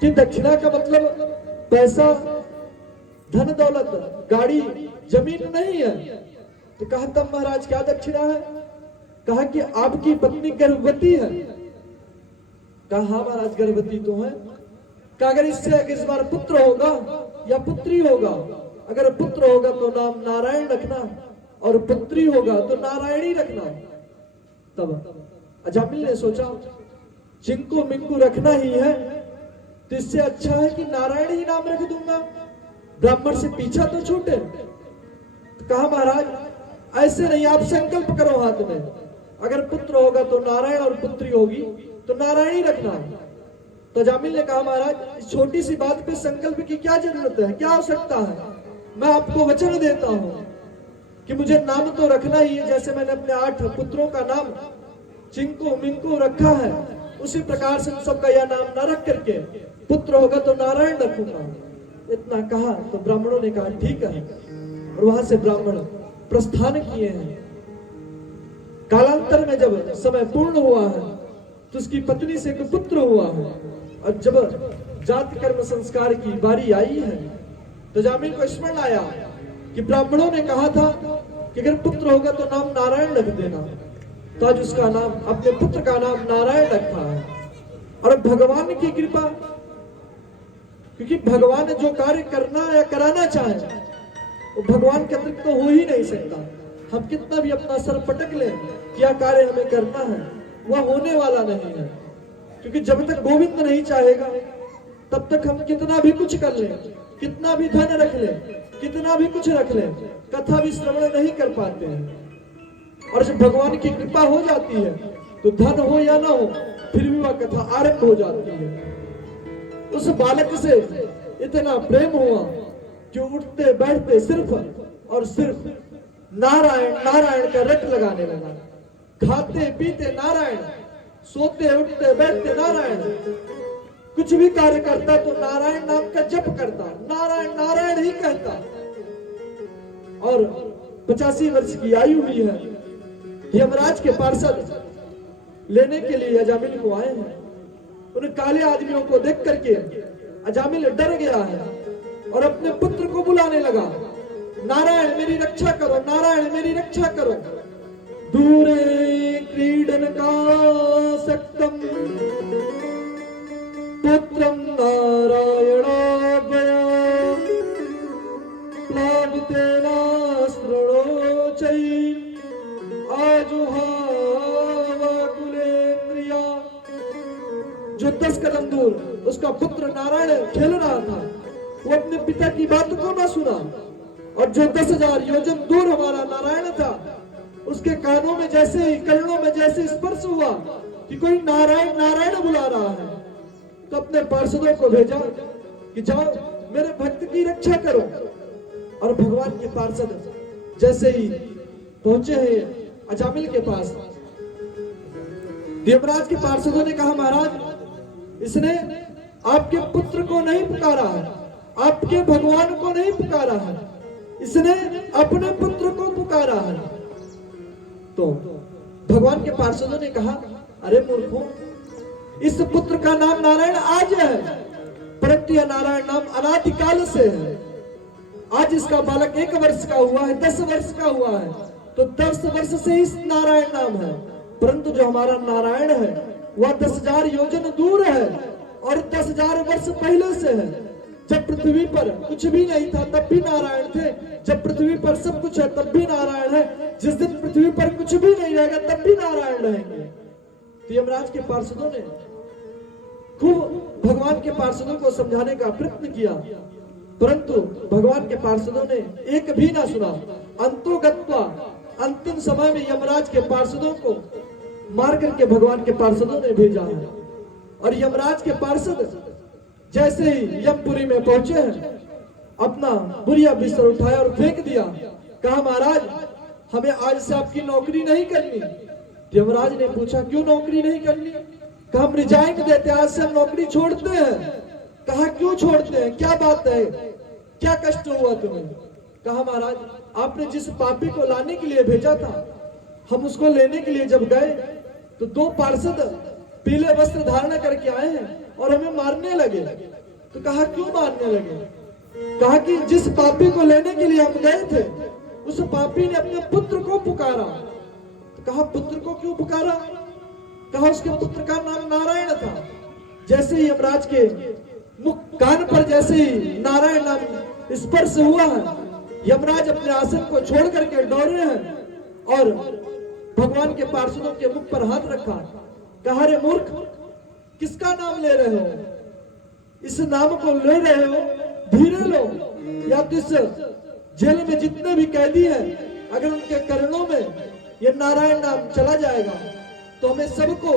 कि दक्षिणा का मतलब पैसा, धन दौलत, गाड़ी, जमीन नहीं है। तो कहा तब महाराज क्या दक्षिणा है? कहा कि आपकी पत्नी गर्भवती है। कहा हाँ महाराज गर्भवती तो है। कहा अगर इससे इस बार पुत्र होगा या पुत्री होगा, अगर पुत्र होगा तो नाम नारायण रखना और पुत्री होगा तो नारायणी रखना। तब अजामिल ने सोचा चिंकू मिंकू रखना ही है तो इससे अच्छा है कि नारायण ही नाम रख दूंगा, ब्राह्मण से पीछा तो छूटे। तो कहा महाराज ऐसे नहीं, आप संकल्प करो हाथ में, अगर पुत्र होगा तो नारायण और पुत्री होगी तो नारायणी रखना। तो अजामिल ने कहा महाराज इस छोटी सी बात पे संकल्प की क्या जरूरत है, क्या आवश्यकता है? मैं आपको वचन देता हूं कि मुझे नाम तो रखना ही है, जैसे मैंने अपने 8 पुत्रों का नाम चिंकू मिंकू रखा है, उसी प्रकार से सबका यह नाम न रख करके पुत्र होगा तो नारायण रखूंगा। इतना कहा तो ब्राह्मणों ने कहा ठीक है, और वहां से ब्राह्मण प्रस्थान किए हैं। कालांतर में जब समय पूर्ण हुआ है तो उसकी पत्नी से एक पुत्र हुआ है, और जब जाति कर्म संस्कार की बारी आई है तो अजामिल को स्मरण आया कि ब्राह्मणों ने कहा था कि अगर पुत्र होगा तो नाम नारायण रख देना। तो आज उसका नाम, अपने पुत्र का नाम नारायण रखा है। और भगवान की कृपा, क्योंकि भगवान जो कार्य करना या कराना चाहे वो भगवान के अतिरिक्त तो हो ही नहीं सकता। हम कितना भी अपना सर पटक लें क्या कार्य हमें करना है वह होने वाला नहीं है, क्योंकि जब तक गोविंद नहीं चाहेगा तब तक हम कितना भी कुछ कर लें, कितना भी धन रख लें, कितना भी कुछ रख लें, कथा भी श्रवण नहीं कर पाते हैं। और जब भगवान की कृपा हो जाती है तो धन हो या ना हो फिर भी वह कथा आरंभ हो जाती है। उस बालक से इतना प्रेम हुआ कि उठते बैठते सिर्फ और सिर्फ नारायण नारायण का रट लगाने लगा। खाते पीते नारायण, सोते उठते बैठते नारायण, कुछ भी कार्य करता तो नारायण नाम का जप करता, नारायण नारायण ही कहता। और 85 वर्ष की आयु हुई है। यमराज के पार्षद लेने के लिए अजामिल को आए हैं। उन काले आदमियों को देख करके अजामिल डर गया है और अपने पुत्र को बुलाने लगा, नारायण मेरी रक्षा करो, नारायण मेरी रक्षा करो। दूरे क्रीडन का सक्तम पुत्रम नारायणाभया प्लावितेना स्मरणोचै आजुहावकुलेन्द्रिया। जो 10 कदम दूर उसका पुत्र नारायण खेल रहा था, वो अपने पिता की बात को ना सुना, और जो 10,000 योजन दूर हमारा नारायण था उसके कानों में जैसे ही, कर्णों में जैसे स्पर्श हुआ कि कोई नारायण नारायण बुला रहा है, तो अपने पार्षदों को भेजा कि जाओ मेरे भक्त की रक्षा करो। और भगवान के पार्षद जैसे ही पहुंचे हैं अजामिल के पास, देवराज के पार्षदों ने कहा महाराज इसने आपके पुत्र को नहीं पुकारा है, आपके भगवान को नहीं पुकारा है, इसने अपने पुत्र को पुकारा है। तो भगवान के पार्षदों ने कहा अरे मूर्खों, इस पुत्र का नाम नारायण आज है, परंतु यह नारायण नाम अनादिकाल से है। आज इसका बालक 1 वर्ष का हुआ है, 10 वर्ष का हुआ है, तो 10 वर्ष से इस नारायण नाम है, परंतु जो हमारा नारायण है वह 10,000 योजन दूर है और 10,000 वर्ष पहले से है। जब पृथ्वी पर कुछ भी नहीं था तब भी नारायण थे, जब पृथ्वी पर सब कुछ है तब भी नारायण है, जिस दिन पृथ्वी पर कुछ भी नहीं रहेगा तब भी नारायण रहेंगे। तो यमराज के पार्षदों ने खूब भगवान के पार्षदों को समझाने का प्रयत्न किया, परंतु भगवान के पार्षदों ने एक भी ना सुना। अंतोगत्वा अंतिम समय में यमराज के पार्षदों को मार करके भगवान के पार्षदों ने भेजा है। और यमराज के पार्षद जैसे ही यमपुरी में पहुंचे हैं, अपना बुरिया बिस्तर उठाया और फेंक दिया। कहा महाराज हमें आज से आपकी नौकरी नहीं करनी। यमराज ने पूछा क्यों नौकरी नहीं करनी? कहा हम रिजाइन देते, आज से हम नौकरी छोड़ते हैं। कहा क्यों छोड़ते हैं, क्या बात है, क्या कष्ट हुआ तुम्हें? कहा महाराज आपने जिस पापी को लाने के लिए भेजा था, हम उसको लेने के लिए जब गए तो 2 पार्षद पीले वस्त्र धारण करके आए हैं और हमें मारने लगे। तो कहा क्यों मारने लगे? कहा कि जिस पापी को लेने के लिए हम गए थे, उस पापी ने अपने पुत्र को पुकारा। तो कहा पुत्र को क्यों पुकारा? कहा उसके पुत्र का नाम नारायण था। जैसे ही यमराज के मुख कान पर जैसे ही नारायण नाम स्पर्श हुआ है, यमराज अपने आसन को छोड़ करके दौड़े हैं और भगवान के पार्षदों के मुख पर हाथ रखा। कहा रे मूर्ख, किसका नाम ले रहे हो? इस नाम को ले रहे हो, धीरे लो, या तो इस जेल में जितने भी कैदी हैं, अगर उनके कर्णों में ये नारायण नाम चला जाएगा तो हमें सबको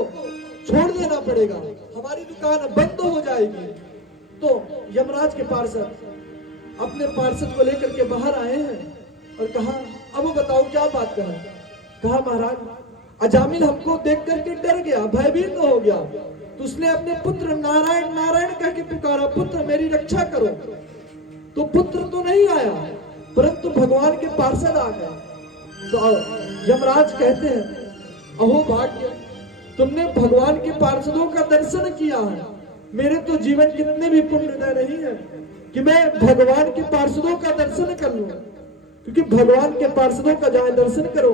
छोड़ देना पड़ेगा, हमारी दुकान बंद हो जाएगी। तो यमराज के पार्षद अपने पार्षद को लेकर के बाहर आए हैं और कहा अब बताओ क्या बात करें? कहा महाराज अजामिल हमको देख करके डर गया, भयभीत हो गया, तो उसने अपने पुत्र नारायण नारायण कह के पुकारा, पुत्र मेरी रक्षा करो। तो पुत्र तो नहीं आया, परंतु भगवान के पार्षद आ गए। तो यमराज कहते हैं अहो भाग्य, तुमने भगवान के पार्षदों का दर्शन किया है। मेरे तो जीवन कितने भी पुण्य नहीं है कि मैं भगवान के पार्षदों का दर्शन कर लूं, क्योंकि भगवान के पार्षदों का जहां दर्शन करो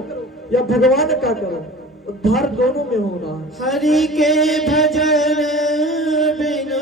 या भगवान का करो, उद्धार दोनों में होना। हरि के भजन बिनु